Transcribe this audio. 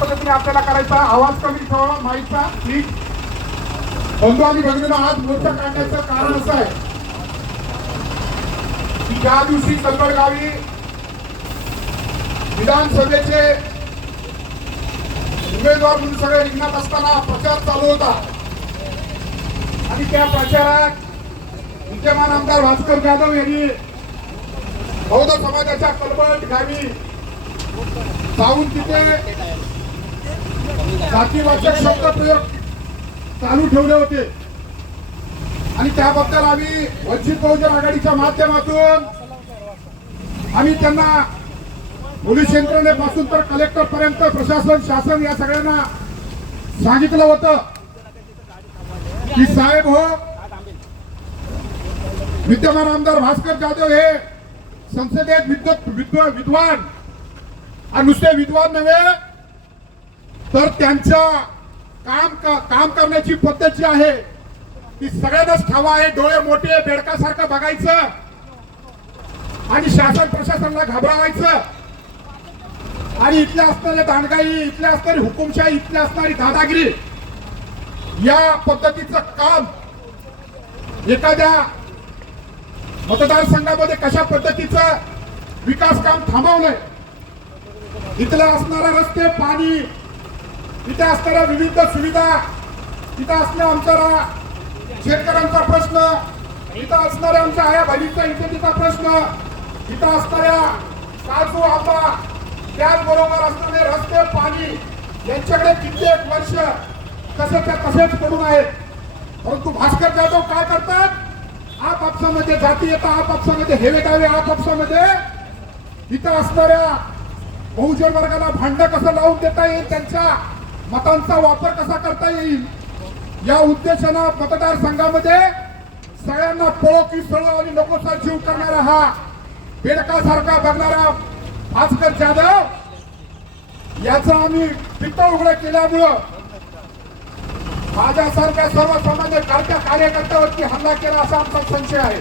पद्धतीने आपल्याला करायचा. आवाज कमी ठेवा माईकचा प्लीज. बंधू आणि भगिनींनो, आज मोर्चा काढण्याचं कारण असं आहे की ज्या दिवशी कलबडगावी विधानसभेचे उमेदवार म्हणून सगळे रिंगणात असताना प्रचार चालू होता आणि त्या प्रचारात विद्यमान आमदार भास्कर जाधव यांनी बौद्ध समाजाच्या कलबड गावी जाऊन तिथे जातीवाचक शब्द प्रयोग चालू ठेवले होते आणि त्याबद्दल आम्ही वंचित बहुजन आघाडीच्या माध्यमातून आम्ही त्यांना पोलीस यंत्रणेपासून तर कलेक्टर पर्यंत प्रशासन शासन या सगळ्यांना सांगितलं होतं की साहेब हो, विद्यमान आमदार भास्कर जाधव हे संसदेत विद्वान आणि नुसते विद्वान नव्हे तर त्यांच्या काम करण्याची पद्धत जी आहे ती सगळ्यांनाच ठावा आहे. डोळे मोठे बेडकासारखं बघायचं आणि शासन प्रशासनाला घाबरवायचं आणि इथल्या असणारी दांडगाई, इथल्या असणारी हुकुमशाही, इथल्या असणारी दादागिरी या पद्धतीचं काम एखाद्या मतदारसंघामध्ये कशा पद्धतीचं विकास काम थांबवलंय. इथला असणारा रस्ते, पाणी, इथे असणाऱ्या विविध सुविधा, इथं असणारा आमचा शेतकऱ्यांचा प्रश्न, इथं असणाऱ्या आमच्या आया बहिणीचा इज्जतीचा प्रश्न, इथं असणाऱ्या काजू आंबा, त्याचबरोबर असणारे रस्ते, पाणी यांच्याकडे कित्येक वर्ष तसेच पडून आहेत. परंतु भास्कर जाधव काय करतात? आपापसामध्ये जाती येतात, आपापसामध्ये हेवे दावे, आपापसामध्ये इथं असणाऱ्या बहुजन वर्गाला भांड कसं लावून देता येईल, त्यांच्या मतांचा वापर कसा करता येईल या उद्देशानं मतदारसंघामध्ये सगळ्यांना पळो की सळो आणि नकोसा जीव करणारा हा बेडकासारखा बघणारा भास्कर जाधव याचा आम्ही पित्त उघड केल्यामुळं माझ्यासारख्या सर्वसामान्य कार्यकर्त्यावरती हल्ला केला असा आमचा संशय आहे.